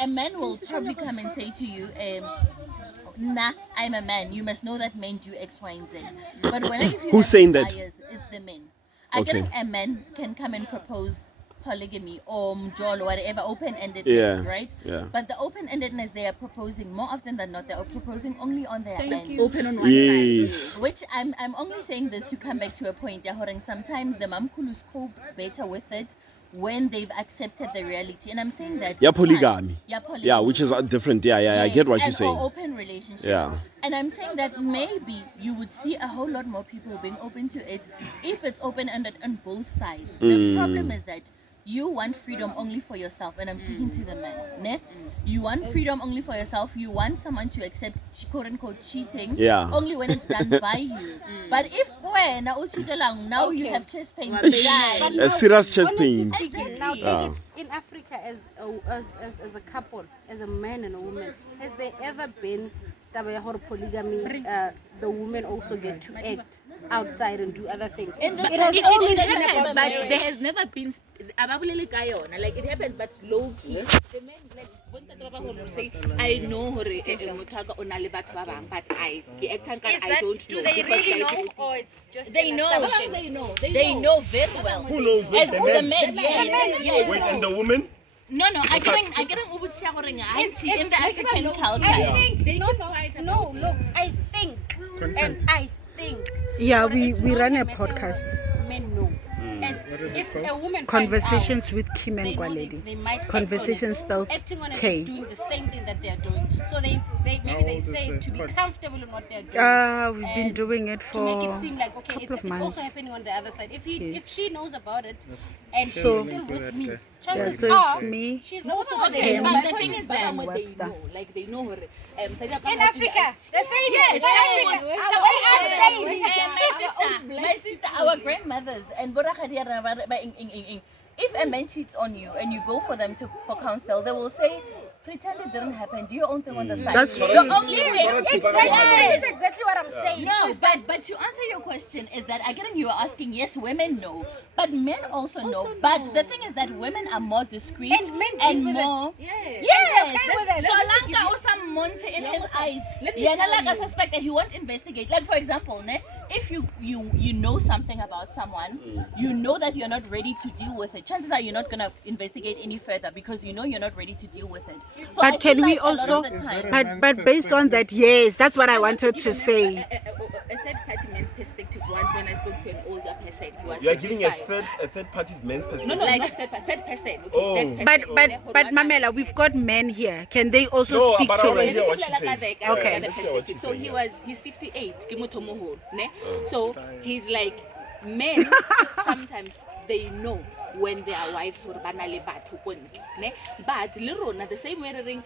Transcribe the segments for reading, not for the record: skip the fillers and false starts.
a man will probably come and say to you, nah, I'm a man. You must know that men do X, Y, and Z. But when if you Who's have saying that? desires, it's the men. I think a man can come and propose polygamy or mjol or whatever, open-endedness, right? Yeah. But the open-endedness they are proposing, more often than not, they are proposing only on their end. Open on one side. Which I'm only saying this to come back to a point, Yahoring, sometimes the mamkulus cope better with it when they've accepted the reality. And I'm saying that polygamy. polygamy. Yeah, which is different. Yeah, I Yes, get what you're and saying. or open relationships. Yeah. And I'm saying that maybe you would see a whole lot more people being open to it if it's open-ended on both sides. The problem is that you want freedom only for yourself, and I'm speaking to the man. Ne? You want freedom only for yourself. You want someone to accept quote-unquote cheating only when it's done by you. But if now you have chest pains. Serious chest pains. Exactly. Now, take it in Africa as a couple, as a man and a woman, has there ever been polygamy? The women also get to act outside and do other things. It happens, but there has never been. Like it happens, but low key. The men like say, I know but I don't. Do they really know, or it's just they know? They know very well. Who knows? As The men. yes. Wait, and the women? No, I get in the African culture. I think no, look, I think, and I think. Yeah, we run a podcast. Men know. And if a woman Conversations finds with Kim and they know Kwaledi. they might act Conversation on it. spelled acting on it K. is doing the same thing that they are doing. So they maybe they say to be comfortable in what they're doing. We've been doing it to make for it seem like okay, couple of it's months. also happening on the other side. If she knows about it and she's So- still with me, Yeah, chances so are it's me. she's also But with him. the thing is that They know, like they know. In Africa, the same yes, in Africa. The way I'm saying. my sister, our grandmothers, and if a man cheats on you and you go for them for counsel, they will say, pretend it didn't happen. Do your own thing on the side. That's the true. only thing. Exactly. This is exactly what I'm saying. No, but to answer your question is that again you are asking, yes, women know, but men also know. But the thing is that women are more discreet And men deal with more. it. Yes, okay with it. Solanka or some monte in his eyes. Like I suspect that he won't investigate. Like for example, if you know something about someone, you know that you're not ready to deal with it. Chances are you're not gonna investigate any further because you know you're not ready to deal with it. So I But can feel we like a lot also, of the time- but based on that, yes, that's what I wanted to say. A third-party man's perspective. Once when I spoke to an older person, he was You are giving a 55. third party's men's perspective. No, not third person. Okay, Oh. third person. But Mamela, we've got men here. Can they also No, speak but I to wanna it? hear what she says. Okay. Let's hear what she's So saying, he's 58. So he's like, men sometimes they know when their wives or banale batho ko ntle, ne, but le rona the same way ring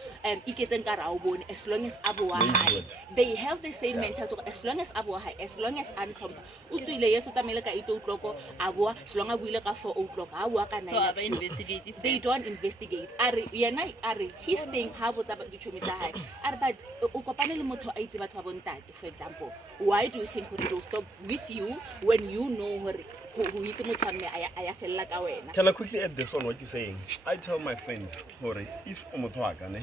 iketseng ka ra o bone, as long as abo wa hae, they have the same mentality. As long as abo wa hae, as long as untrompa o tswile yeso tsamele ka 8 o'clock abo as long as buile ka 4 o'clock a bua ka 9. They don't investigate. Are he's staying half of the dichomi tsa hae. Are but o kopane le motho a itse batho ba bontate, for example. Why do you think they will stop with you when you know hore who itse motho a mme aya fella ka wena? Can I quickly add this on what you're saying? I tell my friends, Hore, if omotwaka,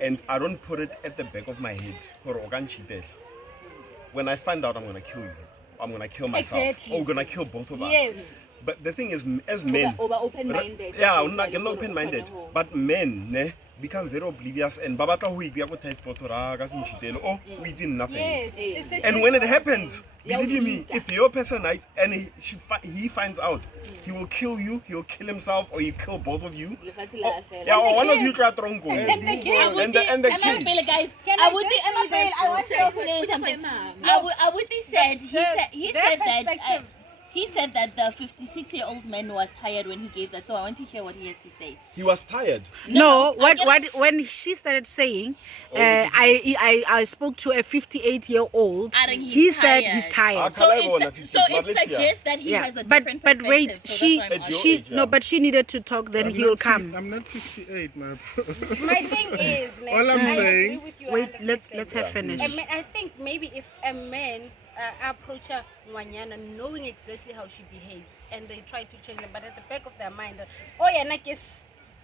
and I don't put it at the back of my head, Hore, okan cheated. When I find out I'm gonna kill you, I'm gonna kill myself. Exactly. Or we're gonna kill both of us. Yes. But the thing is, as men, Over open-minded. yeah, I'm not open-minded. But men, become very oblivious and babata hui biya ko type photo ra ka sentshitelo oh we did nothing. Yes. And when it happens, believe you me, if your person and he finds out, he will kill you, he will kill himself, or he kill both of you. Yeah, or one of you try trongo. And the kids. Guys, I want to open something. Awuti said he said that the 56-year-old man was tired when he gave that. So I want to hear what he has to say. He was tired. No, when she started saying, I spoke to a 58-year-old. He said he's tired. So it suggests that he has a different but wait, perspective. but she needed to talk. Then he'll come. I'm not 58, man. My thing is, All I'm I saying- agree with you Wait, 100%. let's have finished. I think maybe if a man approach a Mwanyana knowing exactly how she behaves and they try to change her, but at the back of their mind, oh yeah, nakis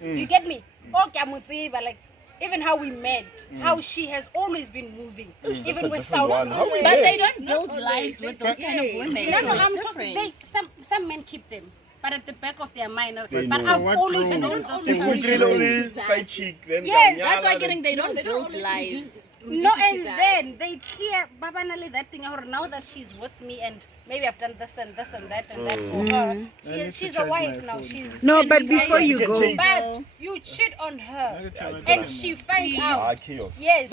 You get me? Okay, like even how we met, how she has always been moving, even without. one. How we But met? they don't build lives with those kind of women. No, So I'm it's talking. different. Some men keep them, but at the back of their mind. But know. I've What always role? known those If we women. drill only side cheek, then Yes, That's why Ganyala, getting they don't build lives. No, and then they clear Babanali that thing out now that she's with me and maybe I've done this and this and that and that for her. She's a wife now. She's No, but before you can go, change. but you cheat on her and she finds out. chaos. Yes.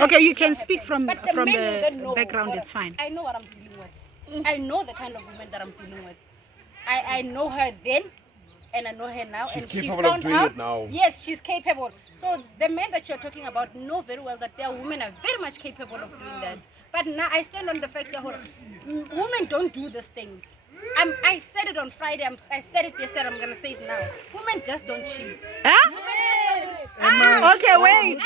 okay, you can speak from But the men the don't know background. what It's fine. I know what I'm dealing with. I know the kind of woman that I'm dealing with. I know her then and I know her now. She's and she capable of found doing out, it now. Yes, she's capable. So the men that you're talking about know very well that their women are very much capable of doing that. But now I stand on the fact that women don't do these things. I said it on Friday. I said it yesterday. I'm gonna say it now. Women just don't cheat. Huh? Okay, wait.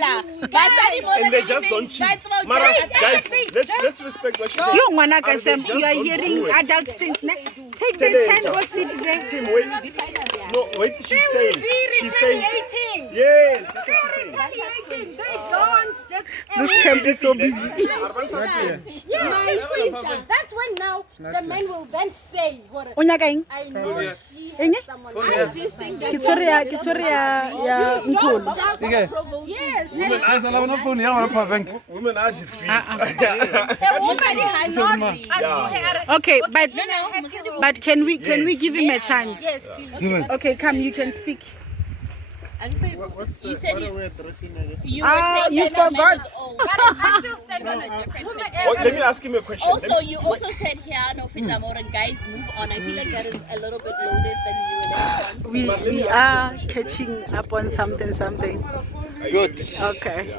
And they just don't cheat. Mara, guys, let's respect what she said. You wanna They Kashem, just you are don't hearing do it. adult things. Take the chain, go sit there. Kim, wait. No, wait. She's saying. Yes. That's what she's saying. They don't just. This camp is so busy. Yes, that's when now the men will then say, Onyakaing. I know she Enye? has someone. I just think that Kitoria ya mkulu. Yes, Women are discreet. a woman has not. Okay, but can we give him a chance? Yes, please. Okay, come, you can speak. I'm sorry. You said What are we addressing again? you were Ah, saying you that men forgot. is old. But I still stand on a it. different Women perspective. Let me ask him a question. Also, you also said here, no, Fitamor and guys move on. I feel like that is a little bit loaded than you were like. We are catching up on something. Good. Okay.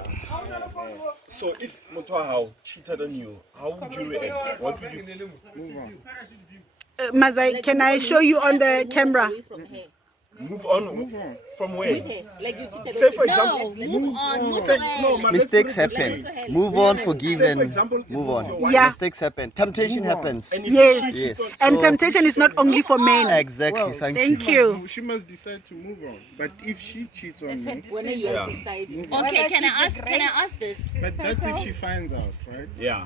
So if Mutwahao cheated on you, how would you react? What would you Move on. Mazai, can I show you on the camera? move on? From where? Like you cheated. Say for No, example, move on. Move say, on. no, man, Mistakes let's put it happen. this way. Move on, Say forgive, for and example, if move it's on. your wife Yeah. Mistakes happen. Temptation happens. and if Yes. she cheats Yes. on- And temptation is not only for men. Exactly. Thank you. Thank you. She must decide to move on. But if she cheats on me, When you Yeah. are deciding. Okay, can I ask this? but that's if she finds out, right? Yeah.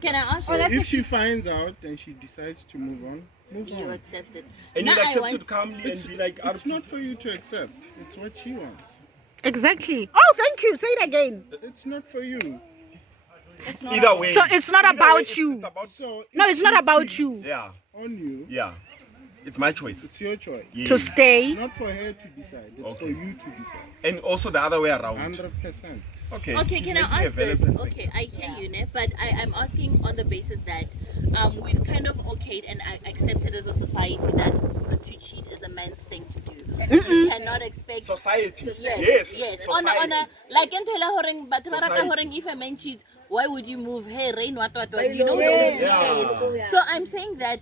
Can I ask So this? if she finds out and she decides to move on, move You on. accept it. And Now you I accept want- it calmly and be like, It's not for you to accept. It's what she wants. Exactly. Oh, thank you. Say it again. It's not for you. either way. So it's not Either way, about it's you. about, So No, if it's not she about cheats you. yeah. on you, Yeah. It's my choice. it's your choice. Yeah. To stay. It's not for her to decide. It's for Okay. you to decide. And also the other way around. 100%. Okay. Okay, can I Make me a ask valid this? perspective. Okay, I hear you, ne? But I'm asking on the basis that we've kind of okayed and accepted as a society that to cheat is a man's thing to do. You cannot expect Society. Yes. Society. On a like in Tela Horeng, but Society. Horeng, if a man cheats, why would you move? Hey, rain, what, you know those Yeah. So I'm saying that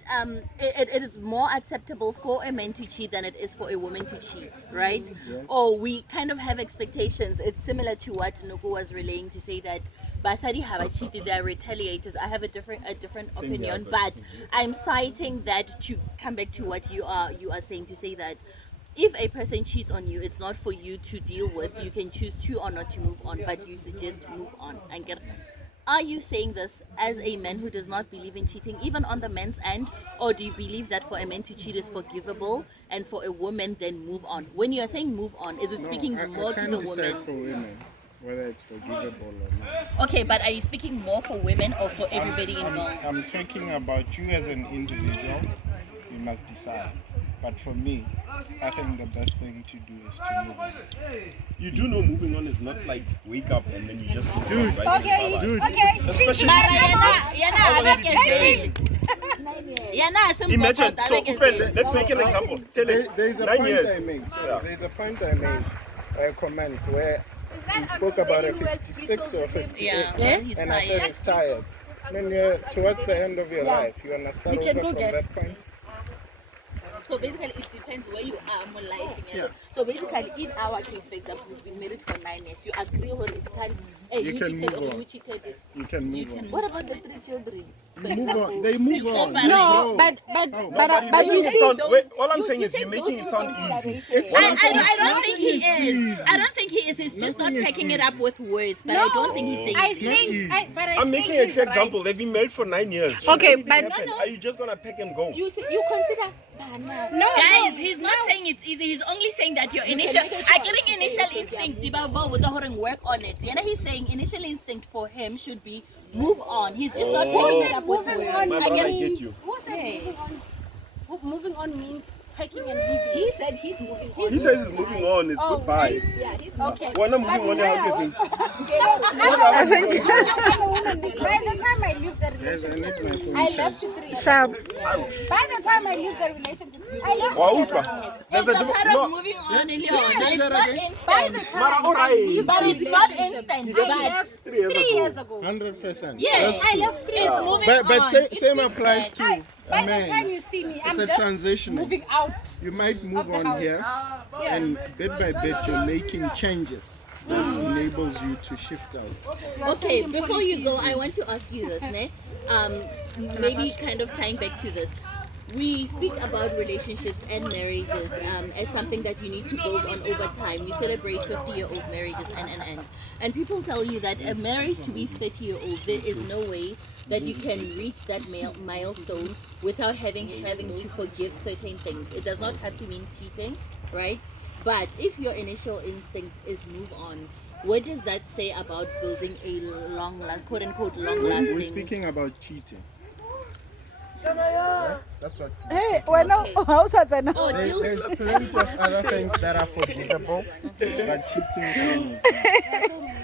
it is more acceptable for a man to cheat than it is for a woman to cheat, right? Or we kind of have expectations. It's similar to what Noka was relaying to say that Basadi have cheated, they are retaliators. I have a different opinion, but I'm citing that to come back to what you are saying, to say that if a person cheats on you, it's not for you to deal with. You can choose to or not to move on, but you suggest move on and get. Are you saying this as a man who does not believe in cheating, even on the men's end, or do you believe that for a man to cheat is forgivable, and for a woman then move on? When you are saying move on, is it speaking more I to can't the decide woman? for women whether it's forgivable or not. Okay, but are you speaking more for women or for everybody involved? I'm talking about you as an individual. You must decide. But for me, I think the best thing to do is to move on. You do know moving on is not like wake up and then you just move on, right? Okay, Dude. Especially imagine, so let's make an example. Tell it, There's a 9 point years. I made. Sorry, there's a point I made. A comment where he spoke about a 56 or 58. Yeah, he's And I said tired. it's tired. Then you're towards the end of your life. You want to start over from that point? So basically, it depends where you are in life. So basically, in our case, for example, we've been married for 9 years. You agree or it can Hey, You you can cheated move or on. you cheated. You can move on. What about the 3 children? Move on. They move on. No, but you see, Wait, all I'm saying is you're making it sound easy. I don't think he is. I don't think he is. He's just not Nothing is packing it easy. up with words. But I don't think he's saying I it's think, I'm making a clear example. They've been married for 9 years. Should Okay, anything but- happen, are you just gonna pack and go? You consider. No, Guys, he's not saying it's easy. He's only saying that your initial, I'm getting initial instinct. Work on it. You know, he's saying initial instinct for him should be move on. He's just not picking it up with moving words. on. My brother, I get you. Who said moving on? Moving on means packing and leaving. He said he's moving on. He says he's moving on. It's goodbye. Yeah, he's Okay. We're not moving on. How do you think? By the time I leave the Guys, I relationship, need my phone I charged. left 3 years. sharp. By the time I leave the relationship, I left Wow, 3 years Upa. ago. There's It's a a part no. of moving on in your Say It's that not again. By the instant. time I alright. leave But the it's not relationship, instant. I But left 3 years 3 ago. years ago. 100%. yes, I left 3 years it's ago. moving on. But It's same different. applies to By a the time man. you see me, I'm It's a just transition. moving out. You might move Of the on house. here, and bit by bit you're making changes that enables you to shift out. Okay, before you go, I want to ask you this, ne? Maybe kind of tying back to this. We speak about relationships and marriages as something that you need to build on over time. We celebrate 50-year-old marriages and people tell you that a marriage to be 30-year-old, there is no way that you can reach that milestone without having to forgive certain things. It does not have to mean cheating, right? But if your initial instinct is move on, what does that say about building a quote unquote long We're lasting? speaking about cheating. That's what. Hey, when how's that now? Oh, deal. There's plenty of other things that are forgivable, but cheating is.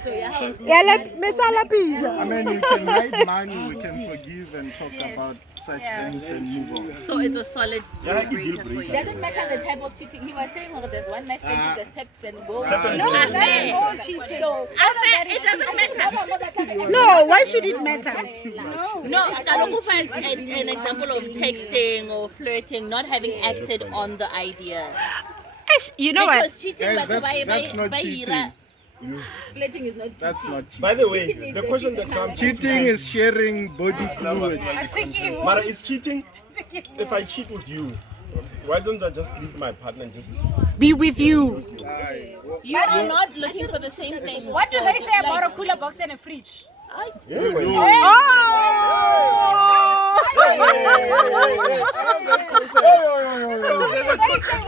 Yeah, let me tell a piece. I mean, you can hide money, we can forgive and talk about such things and move on. So it's a solid deal breaker for you. doesn't matter the type of cheating. He was saying, oh, there's one nice thing to the steps and go. No, That is all cheating. So it doesn't matter. No, why should it matter? No, kaloku find an example of texting or flirting, not having acted on the idea. You know what? Because cheating, Guys, but that's not cheating. flirting is not cheating. That's not cheating. By the way, the question that comes Cheating is sharing body fluids. Mara, is cheating? If I cheat with you, why don't I just leave my partner and just... Be with you. You are not looking for the same thing. What do they say about a cooler box and a fridge?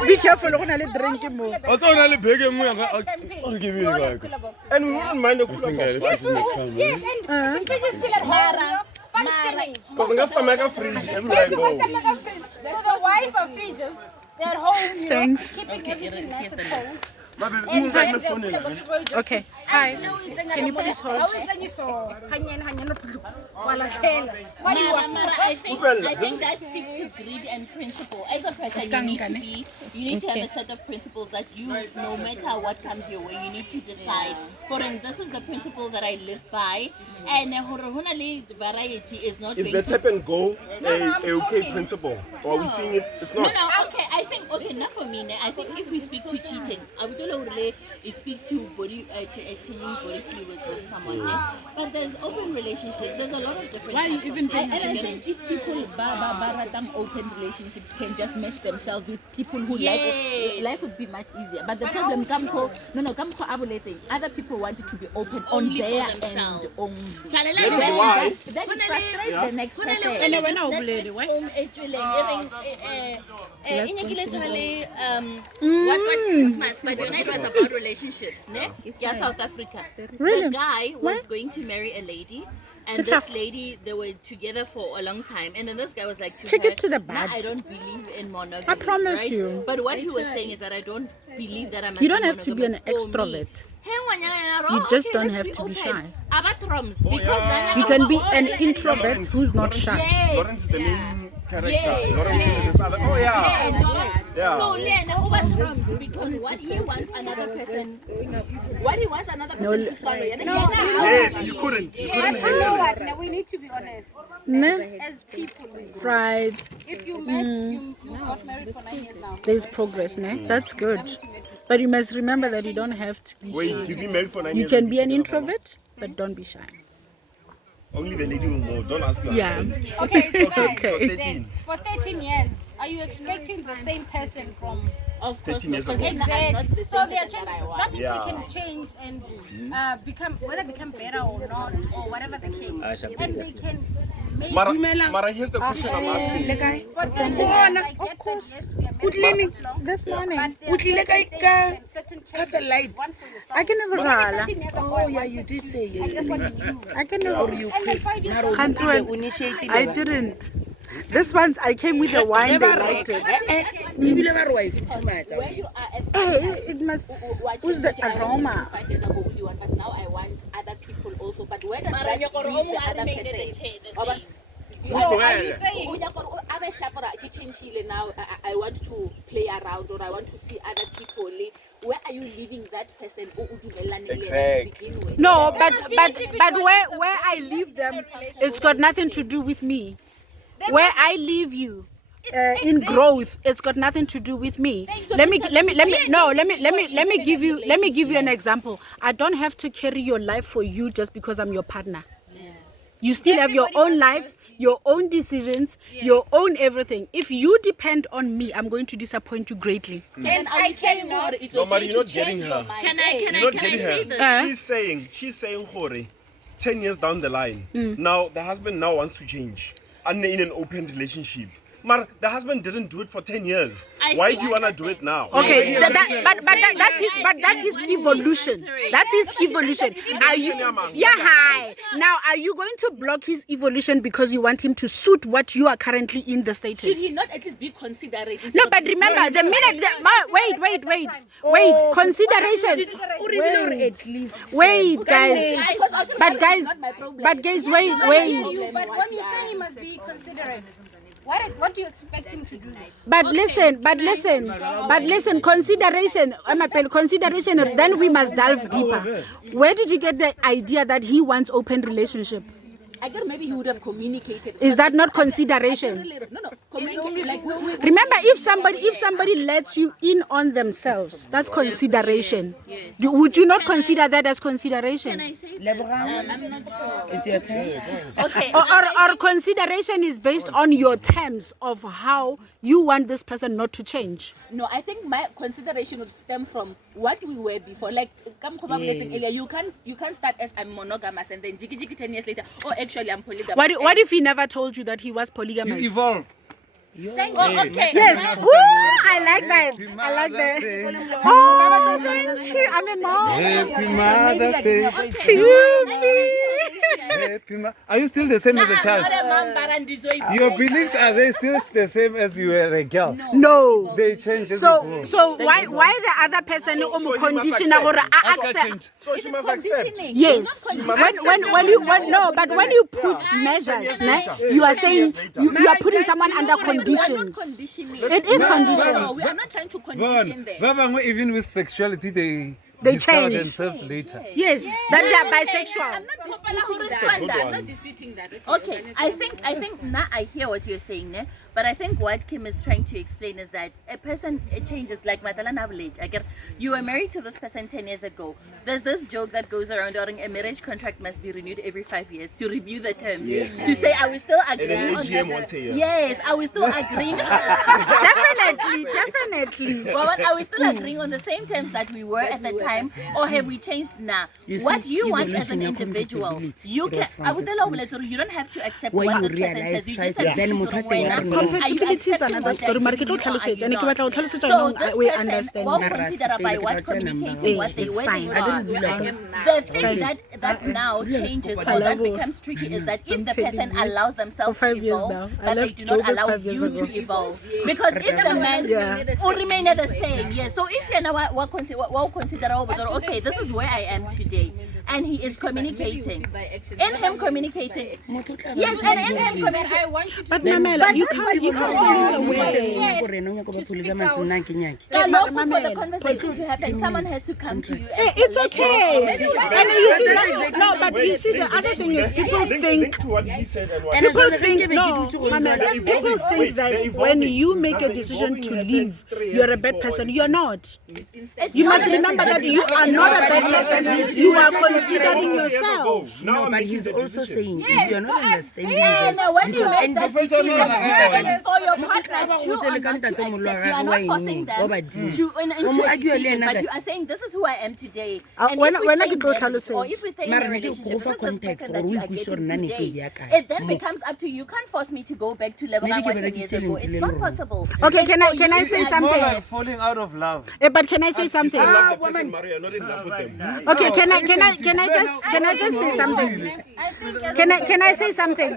Be careful, we're gonna drink more. I thought I big and I'll give you the Cooler box. And we wouldn't mind a cooler box. Yes, and the fridge is still at home. Functioning. Because I'm going to make a fridge everywhere I So go. what's another fridge? So the wife of fridges, they're home, you know, Thanks. keeping everything nice and cold. But And you then my the phone cooler in. box is where you just Okay. Hi. Can you please hold? Mara, I think that speaks to greed and principle. As a person, you need to have a set of principles that you, no matter what comes your way, you need to decide. This is the principle that I live by, and the variety is not. Is going the to tap and go a okay principle? Or are we seeing it? It's No, not. okay, I think, not for me, I think if we speak to cheating, it speaks to body, exchanging body fluids with someone, but there's open relationships, there's a lot of different Why you types even of paying things attention? together. If people open relationships can just match themselves with people who Yes. life would be much easier. But the problem come abulating. Other people want it to be open Only on for their themselves. end only. That is why. That frustrates the next person. What Christmas, but your night was about relationships, ne? Yeah, South Africa. Really? The guy was going to marry a lady, and this lady, they were together for a long time, and then this guy was like to Take her, it to the "Nah, bad. I don't believe in monogamy. I promise right? you. But what he was saying is that I don't believe that I'm. You don't have to be an extrovert. You just don't have to be shy. Because You can be an introvert who's not shy. Yes. Lawrence is the main character. Yes, Lawrence yes. is the father. Oh, yeah. Yes. Yeah. So Lena overthrown because what he wants another person, to swallow. Yes, you couldn't. You couldn't You handle know it. what? Now we need to be honest. Ne? As people, Fried. if you met, you got married for 9 years now. There's progress, ne? That's good. But you must remember that you don't have to be Wait, shy. you've been married for 9 You years. can be an introvert but don't be shy. Only the lady will know. Don't ask her. Yeah. Okay, Okay. then for 13 years, are you expecting the same person from? Of course, 13 years ago. Exactly. So they are changing. That means Yeah. they can change and become better or not, or whatever the case, and they can make. Mara, here's the question I'm asking. For 13 years, I get that, yes, we are married for long, This morning. but there are certain changes. One for yourself. I can never Maybe run. 13 years ago, I wanted to. I just wanted you. I can never. And then 5 years ago, Can't do it. I didn't. This one's I came with the wine they liked it. where you are at It must. Who's the aroma? 5 years ago you want, but now I want other people also. But where does that leave the other person? so are you saying? Now I want to play around, or I want to see other people. Where are you leaving that person? Exactly. No, but where I leave them, it's got nothing to do with me. Where I leave you in growth, it's got nothing to do with me. Let me give you an example. I don't have to carry your life for you just because I'm your partner. You still have your own life, your own decisions, your own everything. If you depend on me, I'm going to disappoint you greatly. And I say no, it's No, but okay you're to not change getting your her. mind. You're not getting say her. this? She's saying, Hore, 10 years down the line, now the husband now wants to change. And in an open relationship. But the husband didn't do it for 10 years. Why do you want to do it now? Okay, that's his evolution. That's his evolution. Are you? Yeah, hi. Now, are you going to block his evolution because you want him to suit what you are currently in the Should status? he not at least be considerate? No, but remember, the minute wait, consideration. Wait, guys. But guys, wait. But when you say he must be considerate, what do you expect him to do? But listen, consideration, then we must delve deeper. Where did you get the idea that he wants open relationship? I guess maybe he would have communicated. Is that not consideration? No. Communicate. Like, Remember, if somebody lets you in on themselves, that's consideration. Would you not consider that as consideration? Can I say this? I'm not sure. Is your turn? Okay. Or consideration is based on your terms of how you want this person not to change. No, I think my consideration would stem from what we were before. Like, earlier, you can't start as I'm monogamous and then jiggy 10 years later, oh, actually I'm polygamous. What if he never told you that he was polygamous? You evolve. Okay. Yes. Ooh, I like that. Oh, thank you. I'm a mom. Happy Mother's Day. To me. Are you still the same as a child? Your beliefs, are they still the same as you were a girl? No. They change as you grow. So why the other person conditional or accept? So she must accept. Yes. When you put measures, you are saying you are putting someone under conditions. It is conditions. No, we are not trying to condition them. Even with sexuality, they change discover themselves later. Yes, that they are bisexual. I'm not disputing that. Okay, I think now I hear what you're saying, ne? But I think what Kim is trying to explain is that a person changes, like Matalana village. I get you were married to this person 10 years ago. There's this joke that goes around during a marriage contract must be renewed every 5 years to review the terms. Yes. To say I will still agree then on AGM once a year. Yes, I will still agree. Definitely. Well, are we still agreeing on the same terms that we were at the time, or have we changed now? What you want as an individual, you can. You don't have to accept what this person says. You just have to choose the Compatibility is another story. We understand. Well considered by what communicating, what they were they are. The thing that now changes or that becomes tricky is that if the person allows themselves to evolve, but they do not allow you to evolve. Because if the man will remain the same, yes. So if you know consider okay, this is where I am today, and he is communicating. In him communicating, yes, and in him communicating. I want you to. But Mamela, you can't for the conversation to happen, someone has to come to you. It's okay. And you see, no, but you see, the other thing is people think that when you make a decision to leave, you're a bad person. You're not. You must remember that you are not a bad person. You are considering yourself. Now I'm But making he's the also decision. saying if you're not understanding And this, when you because make that decision, for your partner to or not to accept, you are not forcing them to into a decision, but you are saying this is who I am today. And when if we I stay get married, tlhalosetsa. or if we stay in a Mara, relationship, go this for is the context, person or that you we are push getting on nani today. ke ya kae. It then becomes up to you. You can't force me to go back to level Maybe one ke 10 years ago. It's berekisele not ntho possible. Okay, can I It's say for you It's something? more like falling out of love. But can I say something? You love the person, Maria, not in love with them. Okay, can I just say something? Can I say something?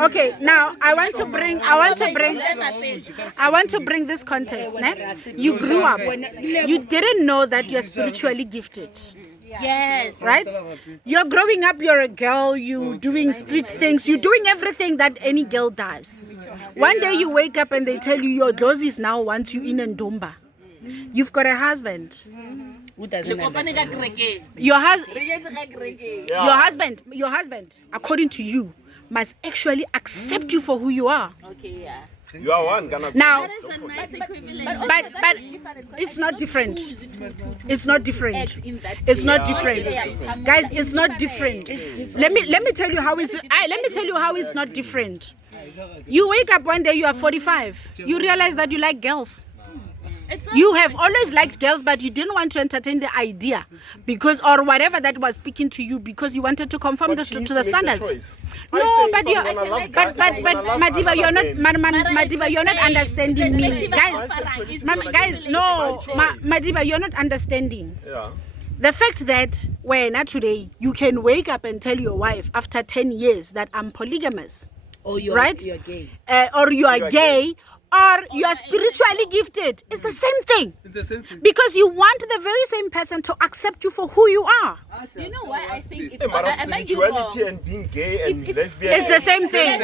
Okay, now I want to bring this context. Ne? You grew up. You didn't know that you're spiritually gifted. Yes. Right? You're growing up, you're a girl, you doing street things, you're doing everything that any girl does. One day you wake up and they tell you your doses now want you in Ndomba. You've got a husband. Who doesn't understand? Your husband, according to you, must actually accept you for who you are. Okay, yeah. You are one. Gonna Now, That is a nice equivalent. but it's not different. It's not different. It's not different, guys. It's not different. Let me tell you how it's. Let me tell you how it's not different. You wake up one day, you are 45. You realize that you like girls. You have always liked girls, but you didn't want to entertain the idea because, or whatever that was speaking to you, because you wanted to conform to the standards. No, but Madiba, you're not, Madiba, you're not understanding me, guys. No, Madiba, you're not understanding. Yeah. The fact that when today you can wake up and tell your wife after 10 years that I'm polygamous, Or you're gay. Or you are gay. Or you are spiritually gifted. It's the same thing. It's the same thing. Because you want the very same person to accept you for who you are. You know why I think it's spirituality and being gay and lesbian. It's the same thing.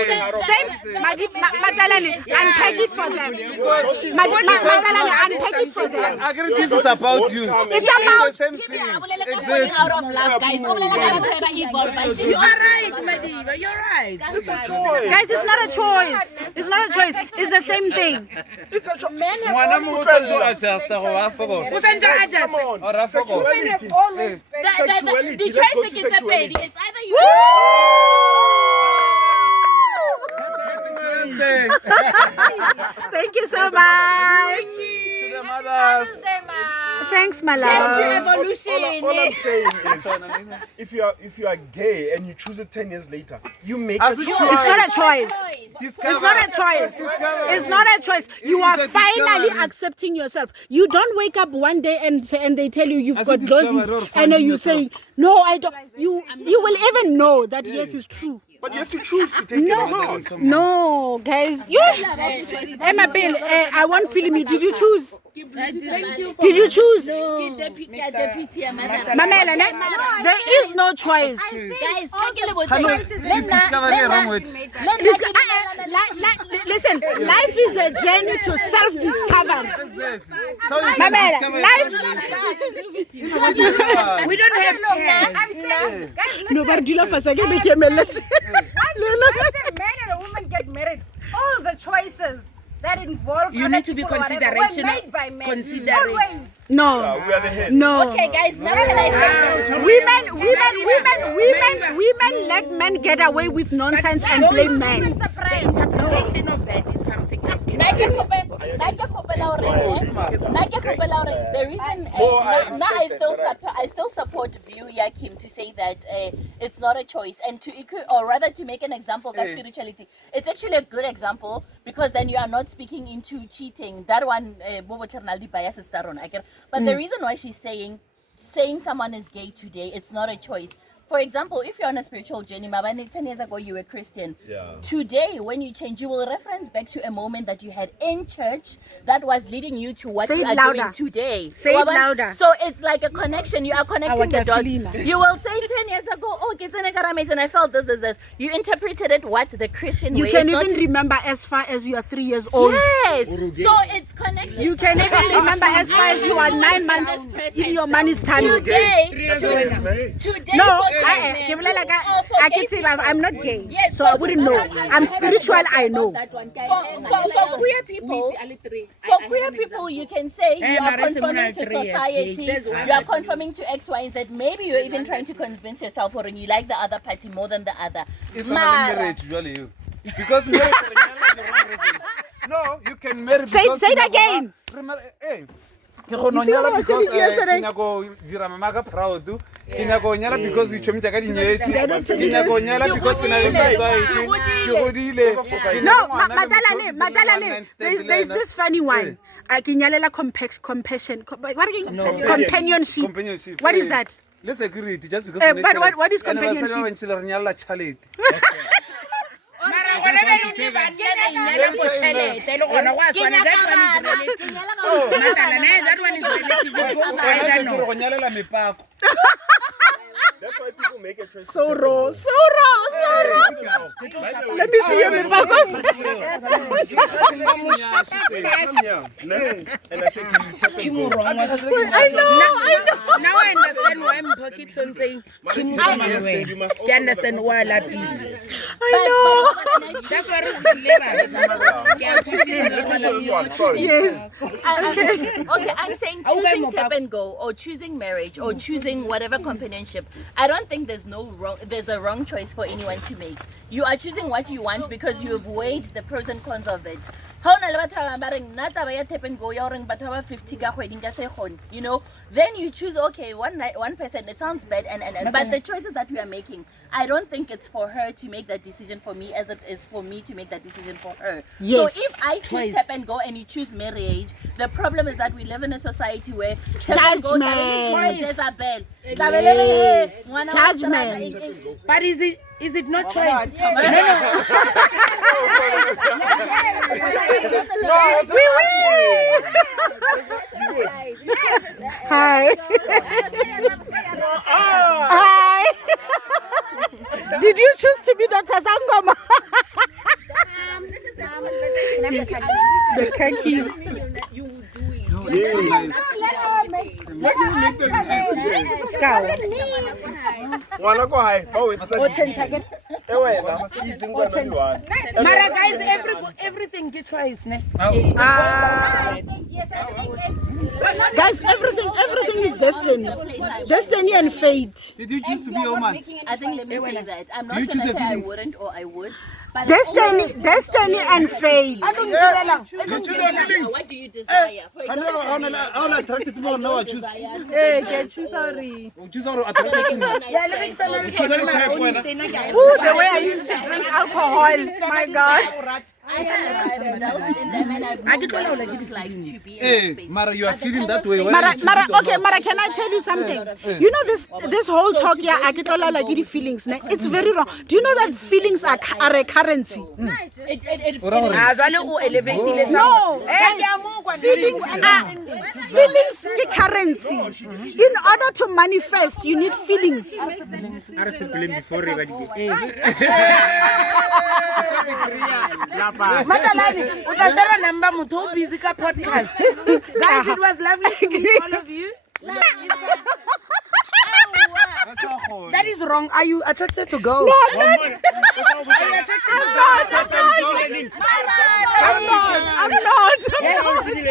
Matalani, unpack it for them. Matalani, unpack it for them. I agree, this is about you. It's about the same thing. Out of love, guys. You are right, Madiba. You're right. It's a choice. Guys, it's not a choice. It's not a choice. It's the same thing. It's a choice. Ngwana mo utla adjust go wa fogo. Who's adjust? Come on. Or a fogo. Sexuality. Sexuality. The Let's go choice to is the sexuality. baby. It's either you. Thank you so much. To the mothers. Thanks, my All love. I'm saying is, if you are gay and you choose it 10 years later, you make a choice. It's not a choice. It's not a choice. It's not a choice. You are finally accepting yourself. You don't wake up one day and they tell you you've got glosses and you say, no, I don't. You will even know that yes, it's true. But you have to choose to take them out. No, guys. Emma Bill, I won't film me. Did you choose? Did you choose? Mamela, there is no choice. Guys, listen, life is a journey to self-discovery. Mamela, life. We don't have chairs. I'm saying, guys, listen. Nobody became a lecture. Once a man and a woman get married, all the choices that involve You other need to be people or whatever consideration. were made by men. Considerate. Always. No. We are the head. No. Okay, guys, now can I say Women let men get away with nonsense and blame men. The interpretation of that is something else. the reason I still support view Yakim to say that it's not a choice and or rather to make an example of spirituality. It's actually a good example because then you are not speaking into cheating. That one bias is but the reason why she's saying someone is gay today, it's not a choice. For example, if you're on a spiritual journey, 10 years ago you were Christian. Yeah. Today, when you change, you will reference back to a moment that you had in church that was leading you to what Say you it are louder. doing today. Say it louder. So it's like a connection. You are connecting the dots. You will say 10 years ago, oh, and I felt this. You interpreted it what the Christian You way. can It's even not remember as far as you are 3 years old. Yes. So it's connection. You can even remember as far as you are 9 months in your money's tummy. Today, Today. today No, for I'm not gay, so I wouldn't know. I'm spiritual, I know. For queer people, you can say you are conforming to society, you are conforming to X, Y, and Z. Maybe you're even trying to convince yourself or you like the other party more than the other. It's not marriage, usually. Because marriage is the wrong reason. No, you can marry. Say it again. Hey. Because you chomita kadi nyeti. No, madalane. There's this funny one. Akinyalela companionship. What is that? Let's agree just because. But what is companionship? That's why people make a choice. So raw. Let me see your mipakos. And I said, I know. Now I understand why Mpo keeps on saying Kimu. You understand why I love peace. I know. That's what Yes. Okay, I'm saying choosing tap and go or choosing marriage or choosing whatever companionship. I don't think there's a wrong choice for anyone to make. You are choosing what you want because you have weighed the pros and cons of it. You know, then you choose, okay, one person, it sounds bad, but the choices that we are making, I don't think it's for her to make that decision for me as it is for me to make that decision for her. Yes. So if I choose tap and go and you choose marriage, the problem is that we live in a society where Judgment. But is it not choice? Hi. Hi. Did you choose to be Dr. Sangoma? The khakis. Mara guys, everything get choice, ne? Guys, everything is destiny and fate. Did you choose to be a woman? I think let me say that I'm not gonna say I wouldn't or I would. Destiny and fate. What do you desire? I'm attracted to more now. I choose. Choose sorry. Choose attracted to me. The way I used to drink alcohol. My God. I have indulged in them and I've known what it looks like to be in space. Mara, you are feeling that way. Mara, can I tell you something? You know this whole talk here, I feelings. It's very wrong. Do you know that feelings are a currency? No, feelings are currency. In order to manifest, you need feelings. Madalani, utashare number mutho busy ka podcast. Guys, it was lovely to meet all of you. That is wrong. Are you attracted to girls? No, I'm not. Are you attracted to girls? I'm not.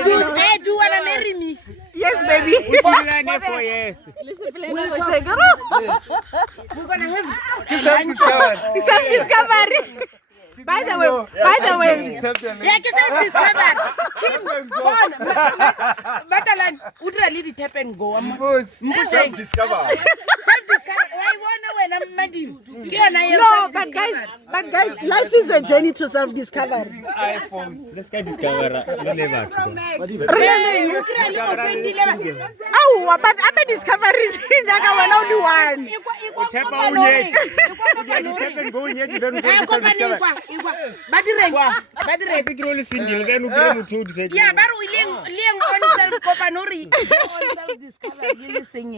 Dude, hey, do you wanna marry me? Yes, baby. We're gonna have self-discovery. By the way. Yeah, self-discovery. Matalan, udra lead the tap and go. Self-discover. No, but guys, life is a journey to self-discovery. Let's get discover. Oh, but I'm a discovery. Only one. Yeah, but we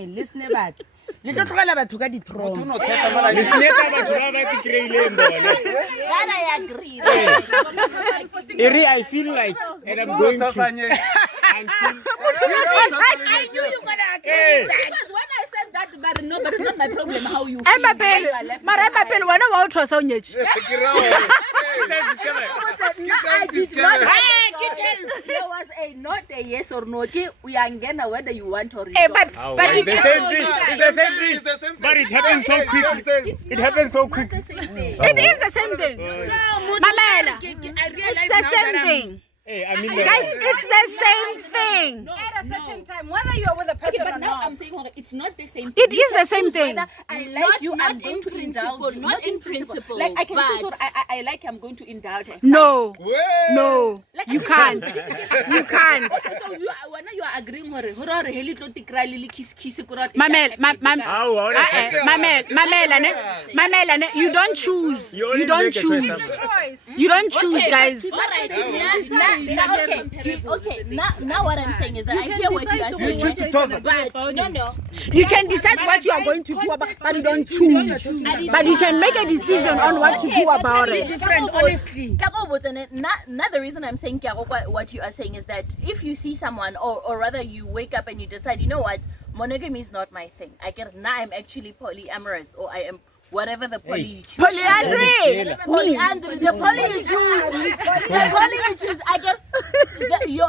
listen back. Let's talk about to get the throne. That I agree. I feel like, and I'm going to. I knew you gonna agree. Because when I said that but no, but it's not my problem how you feel. Emma Bell, when I want to say I did not. There was not a yes or no. Okay, we are gonna whether you want or not. But it's the same thing. It's the same thing. But it happens so quickly. It happens so quickly. It is the same thing. Mamela, it's the same thing. Hey, I mean, guys, it's the same thing. No, at a certain time, whether you're with a person but or now not. I'm saying it's not the same thing. It is the same thing. I like you, I'm going to indulge. Not in principle. Like I can choose but what I like, I'm going to indulge. No, Like, you can't. You can't. Okay, so when you are agreeing, Mamela, you don't choose. You don't choose. You don't choose, guys. Okay, now what I'm saying is that I hear what you are saying. But no. You can decide what you are going to do about, but you don't choose. But you can make a decision on what to do about it. Different, honestly. Not the reason I'm saying what you are saying is that if you see someone, or rather you wake up and you decide, you know what, monogamy is not my thing. Now I'm actually polyamorous, or I am whatever the poly you choose. Polyandry! The poly you choose. The poly you choose.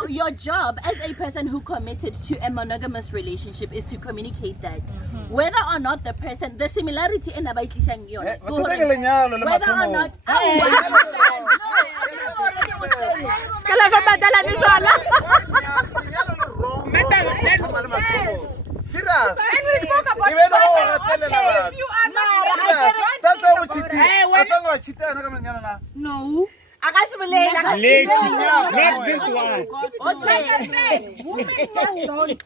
Your job as a person who committed to a monogamous relationship is to communicate that. Whether or not the person, the similarity in whether or not Serious. And we spoke about Even this. though Okay, if you are not that's why we cheating. No. Not this one. like I said, women just don't.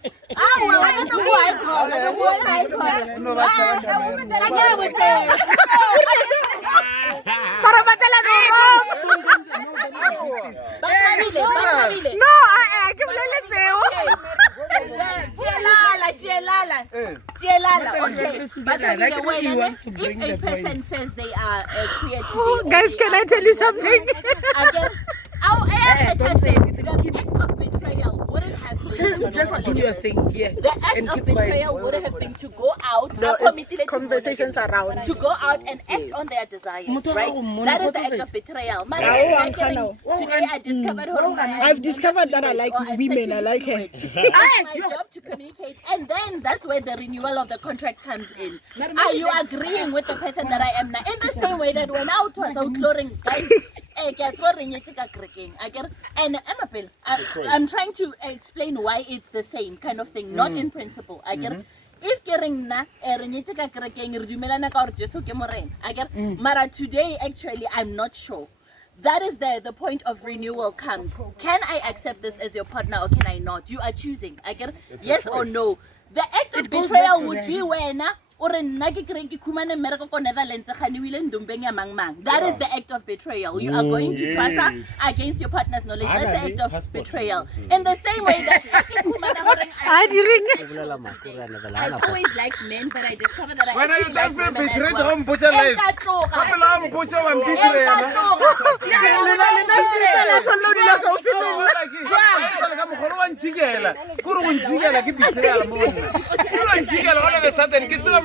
If a person says they are queer today, Guys, can I tell you something? Just do your thing, yeah. The act of betrayal would have been to go out, Conversations around. to go out and act on their desires, right? That is the act of betrayal. Today I discovered I've discovered that I like women. I like her. It's my job to communicate, and then that's where the renewal of the contract comes in. Are you agreeing with the person that I am now? In the same way that when I was outcloring, guys, and I'm trying to explain why it's the same kind of thing, not in principle. If Mara today actually I'm not sure. That is the point of renewal comes. Can I accept this as your partner or can I not? You are choosing. Yes or no. The act of betrayal would be when that is the act of betrayal. You are going to trust against your partner's knowledge. That's the act of betrayal. In the same way that I've always liked men, but I discovered that I actually like women as well.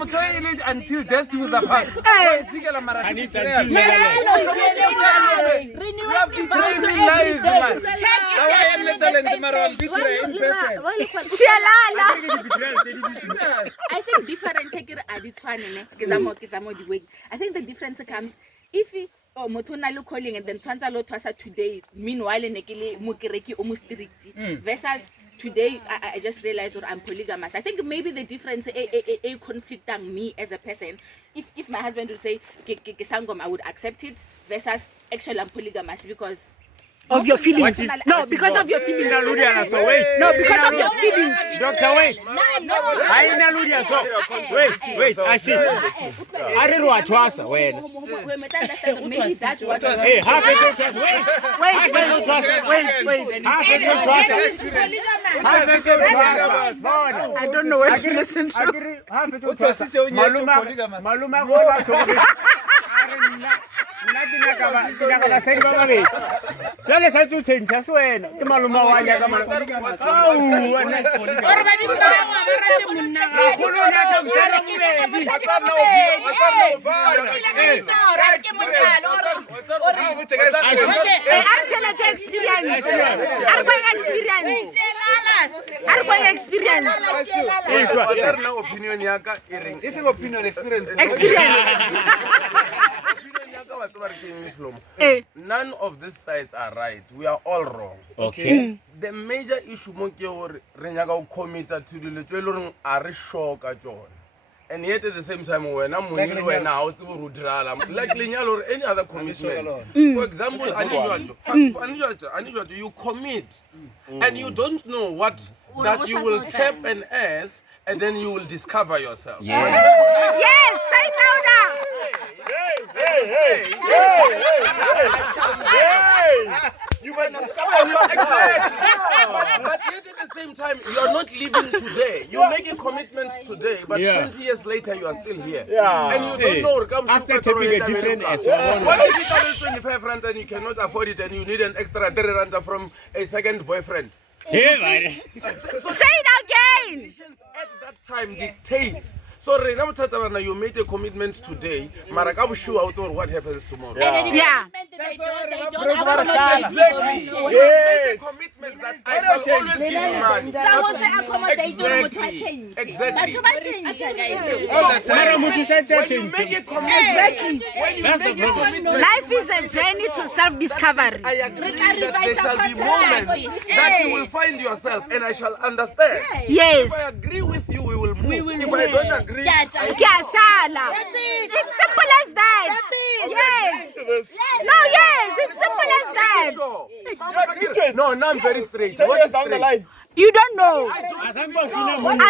Until death do us apart. I think difference I think the difference comes if Motona calling and then Twanza Tasa today, meanwhile almost strict versus today I just realized that I'm polygamous. I think maybe the difference a conflict on me as a person. If my husband would say Sangom, I would accept it versus actually I'm polygamous because of your feelings. No, because of your feelings. No, because of your feelings. Doctor, wait. Wait, Ashi. I don't know what was when. Maybe that's what Hey, half a trust. Wait. I don't know what to listen to. Maluma Jale sa tu change as wena. Ke maloma wa nya ka maloma. Or ba di mma wa ba rate monna ga. Kuno na ka mfera mobedi. Opinion yaka ering. It's an opinion experience. None of these sides are right. We are all wrong. Okay. The major issue mo ke hore re nyaka go commit to dilo tse loreng a re shoka tsona. And yet at the same time wena monni wena ha o tsebo ro dirala like lenyalo or any other commitment. For example, Anijwajo, you commit and you don't know what that you will tap an ass and then you will discover yourself. Yes, say louder. You might discover yourself. Exactly. But yet at the same time, you are not living today. You make a commitment today, but 20 years later, you are still here. And you don't know. After taking a different ass. What if you travel 25 rand and you cannot afford it and you need an extra 30 rand from a second boyfriend? Hey, Say it again. Conditions at that time dictate. So you made a commitment today, Marakabu sure out what happens tomorrow. Yeah. Exactly. Yes. Commitment that I shall always give you money. Exactly. When you make a commitment, Life is a journey to self-discovery. I agree that there shall be moments that you will find yourself and I shall understand. Yes. If I agree with you, we will move. If I don't agree, It's simple as that. That's it. Yes. No, yes, it's simple as that. No, now I'm very straight. What is straight? You don't know. I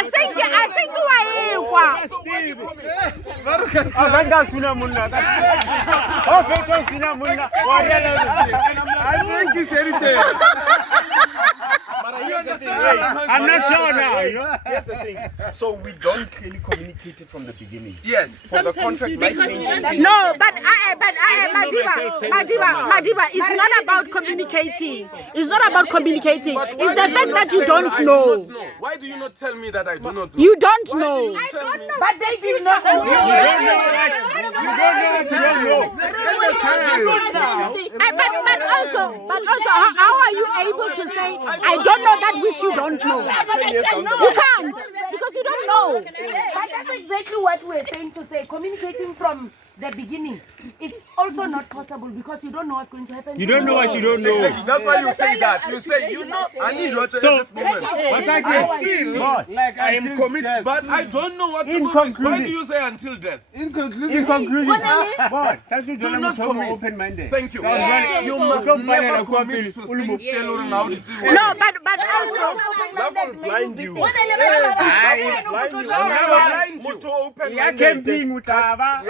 think you are I'm not sure now. You know? Here's the thing. So we don't clearly communicate it from the beginning. Yes. So the contract might change. No, but Madiba, it's not about communicating. It's not about communicating. It's the fact that you don't know. Why do you not tell me that I do not know? You don't know. But they did not know. You don't know what you don't know. But also, how are you able to say, I don't know that which you don't know? You can't, because you don't know. But that's exactly what we're saying to say. Communicating from the beginning, it's also not possible because you don't know what's going to happen. You don't know what you don't know. Exactly. That's why you say that. You say, you know, I need you to So, this moment. what I feel like I am committed, but I don't know what tomorrow is. Why do you say until death? In conclusion, do not commit. Open-minded. Thank you. You must never commit to things now. No, but also, Love will blind you. I can't be mutava.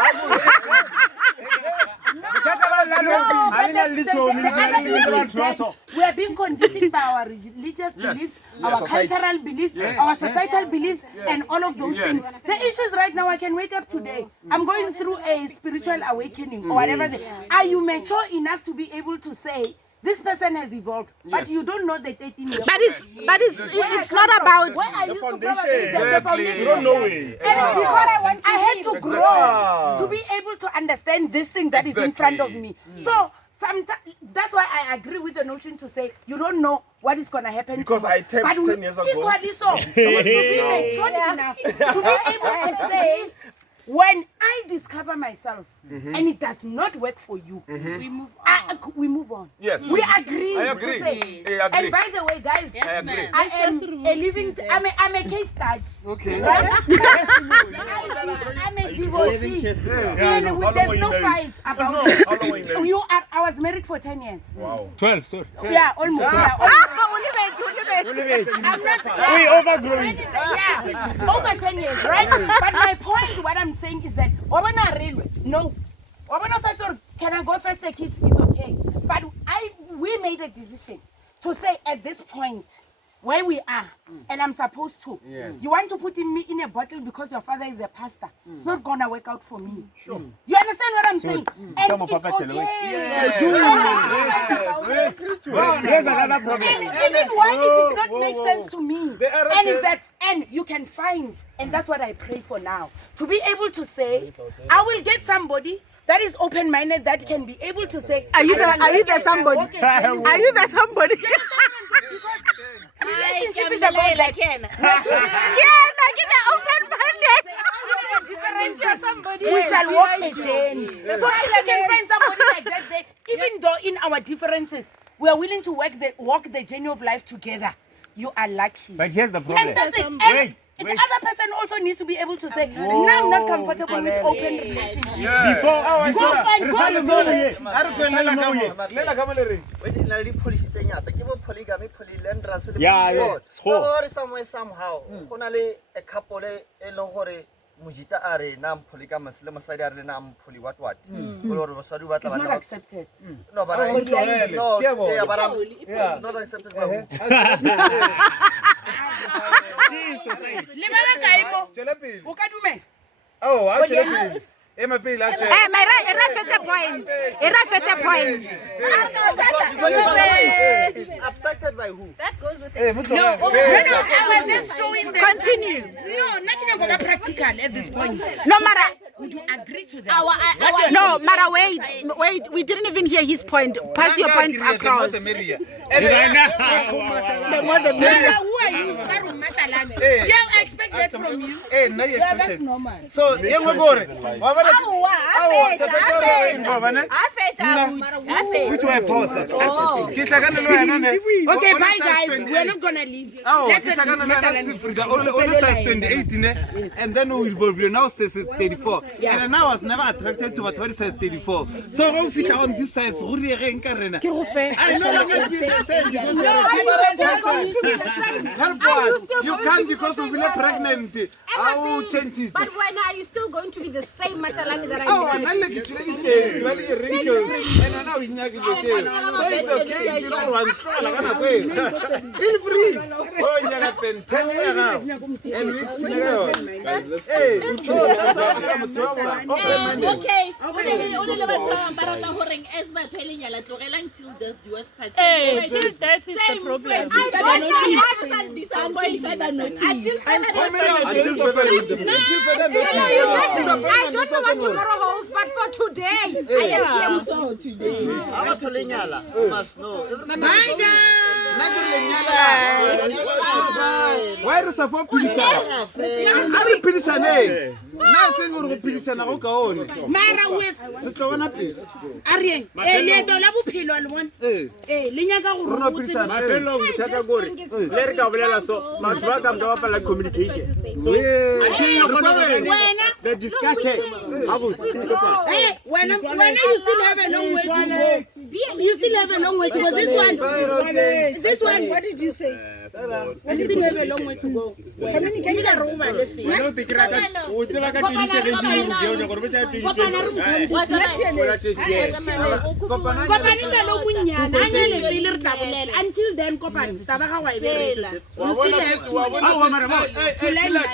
We are being conditioned by our religious beliefs, our cultural beliefs, our societal beliefs, and all of those things. The issues right now, I can wake up today, I'm going through a spiritual awakening or whatever. Are you mature enough to be able to say, this person has evolved, but you don't know the 13 years. But it's not about. Where I used to grow up, the foundation. You don't know it. And because I had to grow to be able to understand this thing that is in front of me. So sometimes that's why I agree with the notion to say you don't know what is gonna happen. Because I tapped 10 years ago. Equally so, to be mature enough to be able to say, when I discover myself and it does not work for you, we move on. We move on. Yes. We agree. I agree. To say. And by the way, guys, I agree. I am a living. I'm a case study. Okay. Right? I'm a divorcee. And there's no fight about it. I was married for 10 years. Wow. 12, sorry. Yeah, almost. Yeah, I'm not. We overgrown. Yeah, over 10 years, right? But my point, what I'm saying is that no. Can I go first? The kids, it's okay. But we made a decision to say at this point where we are, and I'm supposed to. Yes. You want to put me in a bottle because your father is a pastor. It's not gonna work out for me. Sure. You understand what I'm saying? saying? And Come on, it's Papa, okay. tell me. Here's another problem. And even why it did not make sense to me. And is that, and you can find, and that's what I pray for now, to be able to say, I will get somebody that is open-minded, that can be able to say, Are you the somebody? Are you the somebody? Relationship is about that. We shall walk a journey. So if you can find somebody like that, then even though in our differences, we are willing to walk the journey of life together, you are lucky. But here's the problem. And that's it. And Wait. the other person also needs to be able to say, now I'm not comfortable with open relationships. Before somehow a couple mujita are nam polygamous le mosadi are le nam poly what color mosadi wa tla It's not accepted. no but I no yeah but I'm not accepted by who Le ba ba kae mo? O ka dumela? Oh, actually. My point. accepted by who? That goes with No, I was just showing them. Continue. No, nothing about practical at this point. No matter. Would you agree to that? No matter. Wait. We didn't even hear his point. Pass your point across. The more the merrier. Who are you? Yeah, I expect that from you. Yeah, that's normal. So, which way pause? Okay, bye guys. We're not gonna leave. Only size 28 and then we will now say 34. And now I was never attracted to what says 34. So when we on this size, I know you can't because we've been pregnant. I will change it. But when are you still going to be the same Matalani that I like it. Wrinkles. And now he's not going to change. So it's okay if you don't want to. Feel free. Oh, you have been 10 years now. And weeks in a row. Hey, so that's how I'm talking. Okay. Until the divorce party. That is the problem. I don't know what tomorrow holds, but for today, I am here. So today, must know. Bye guys. Why is the phone Pilisha? Nothing or Pilisha. Mara with Ariel. Leto la bophelo le bona. Le nyaka go rutsa. Mafelo o tsaka gore le re ka bolela so batho ba ka mpa ba communication. So until you the discussion Hey, when you still have a long way to go. You still have a long way to go. This one, what did you say? You still have a long way to go. Communication room and the fee. no tikira o tsela ka 2017 go di gore betsa 2020. Until then, Kopan,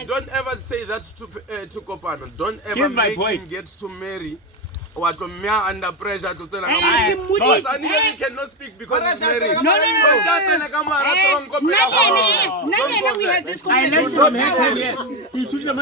don't ever say that to Kopano. Don't ever make him get to marry. What me under pressure to tell him. Because he cannot speak because he's married. No. We had this conversation. He took the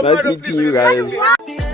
Nice meeting you guys.